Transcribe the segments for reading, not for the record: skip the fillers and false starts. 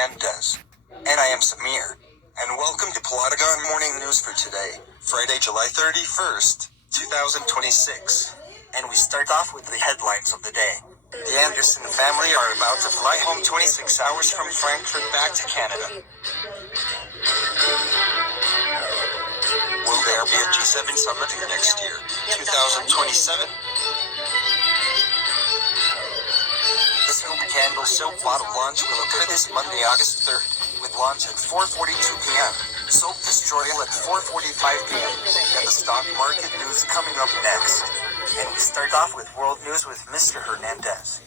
Hernandez. And I am Samir. And welcome to Plotagon Morning News for today, Friday, July 31st, 2026. And we start off with the headlines of the day. The Anderson family are about to fly home 26 hours from Frankfurt back to Canada. Will there be a G7 summit next year, 2027? The Soap Candle Soap Bottle launch will occur this Monday, August 3rd, with launch at 4:42 p.m., Soap Destroyal at 4:45 p.m., and the stock market news coming up next. And we start off with world news with Mr. Hernandez.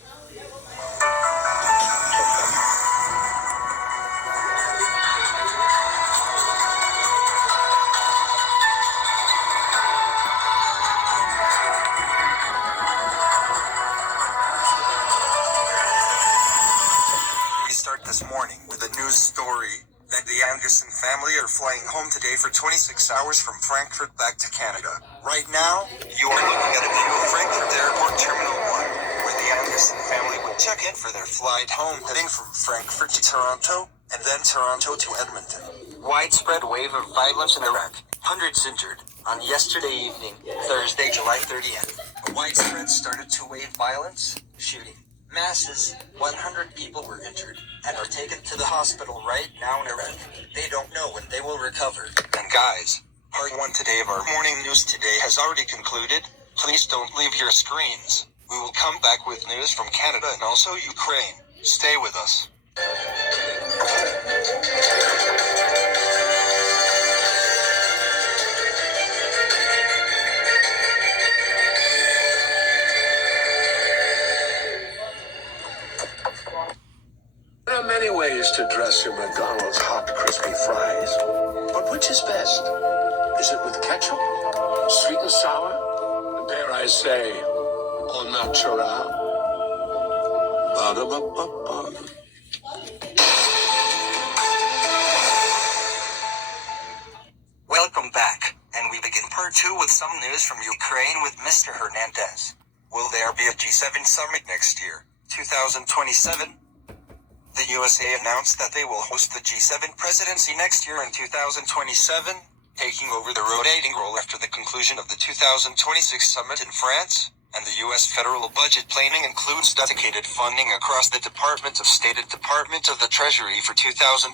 We start this morning with a news story that the Anderson family are flying home today for 26 hours from Frankfurt back to Canada. Right now, you are looking at a view of Frankfurt Airport Terminal 1, where the Anderson family would check in for their flight home, heading from Frankfurt to Toronto, and then Toronto to Edmonton. Widespread wave of violence in Iraq, hundreds injured. On yesterday evening, Thursday, July 30th, a widespread started to wave violence, shooting. Masses, 100 people were injured, and are taken to the hospital right now in Iraq. They don't know when they will recover. And guys, part 1 today of our morning news today has already concluded. Please don't leave your screens. We will come back with news from Canada and also Ukraine. Stay with us. There are many ways to dress your McDonald's hot, crispy fries. But which is best? Is it with ketchup? Sweet and sour? Dare I say, au natural? Ba-da-ba-ba-ba. Welcome back, and we begin part 2 with some news from Ukraine with Mr. Hernandez. Will there be a G7 summit next year, 2027? The USA announced that they will host the G7 presidency next year in 2027, taking over the rotating role after the conclusion of the 2026 summit in France, and the US federal budget planning includes dedicated funding across the Department of State and Department of the Treasury for 2027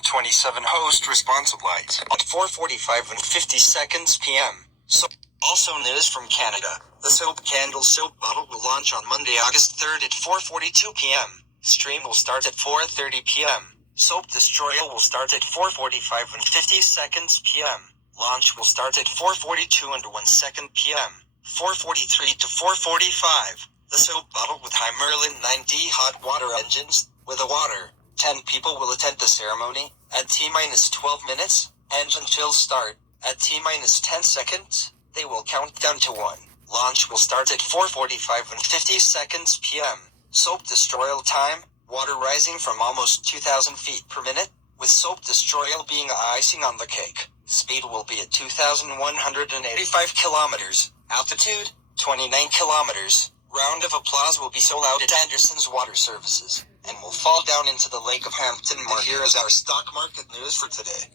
host responsibilities at 4:45 and 50 seconds p.m. So, also news from Canada, the Soap Candle Soap Bottle will launch on Monday, August 3rd at 4:42 p.m. Stream will start at 4:30 p.m. Soap Destroyal will start at 4:45 and 50 seconds p.m. Launch will start at 4:42 and 1 second p.m. 4:43 to 4:45. The soap bottle with high Merlin 9D hot water engines, with a water. 10 people will attend the ceremony, at T-12 minutes, engine chill start, at T-10 seconds, they will count down to 1. Launch will start at 4:45 and 50 seconds p.m. Soap Destroyal time, water rising from almost 2,000 feet per minute, with Soap Destroyal being icing on the cake. Speed will be at 2,185 kilometers, altitude, 29 kilometers. Round of applause will be sold out at Anderson's Water Services, and will fall down into the Lake of Hampton. And here is our stock market news for today.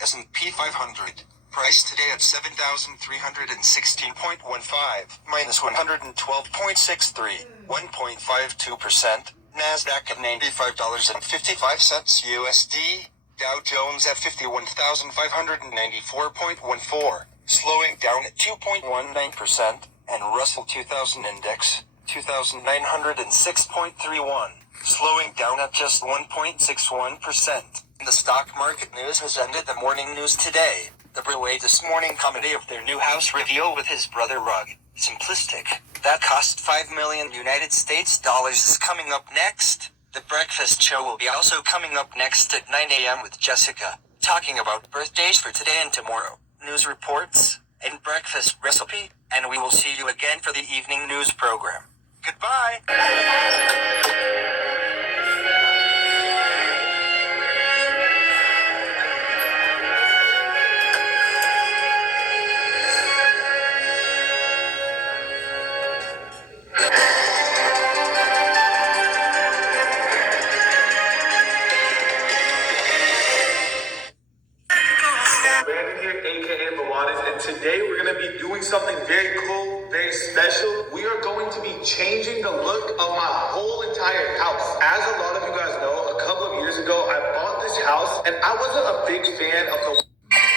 S&P 500. Price today at 7,316.15, minus 112.63, 1.52%. NASDAQ at $95.55 USD. Dow Jones at 51,594.14, slowing down at 2.19%. And Russell 2000 Index, 2,906.31, slowing down at just 1.61%. The stock market news has ended the morning news today. The Brewery this morning comedy of their new house reveal with his brother Rug. Simplistic. That cost $5 million United States dollars is coming up next. The breakfast show will be also coming up next at 9 a.m. with Jessica, talking about birthdays for today and tomorrow, news reports, and breakfast recipe, and we will see you again for the evening news program. Goodbye! special. We are going to be changing the look of my whole entire house. As a lot of you guys know, a couple of years ago, I bought this house and I wasn't a big fan of the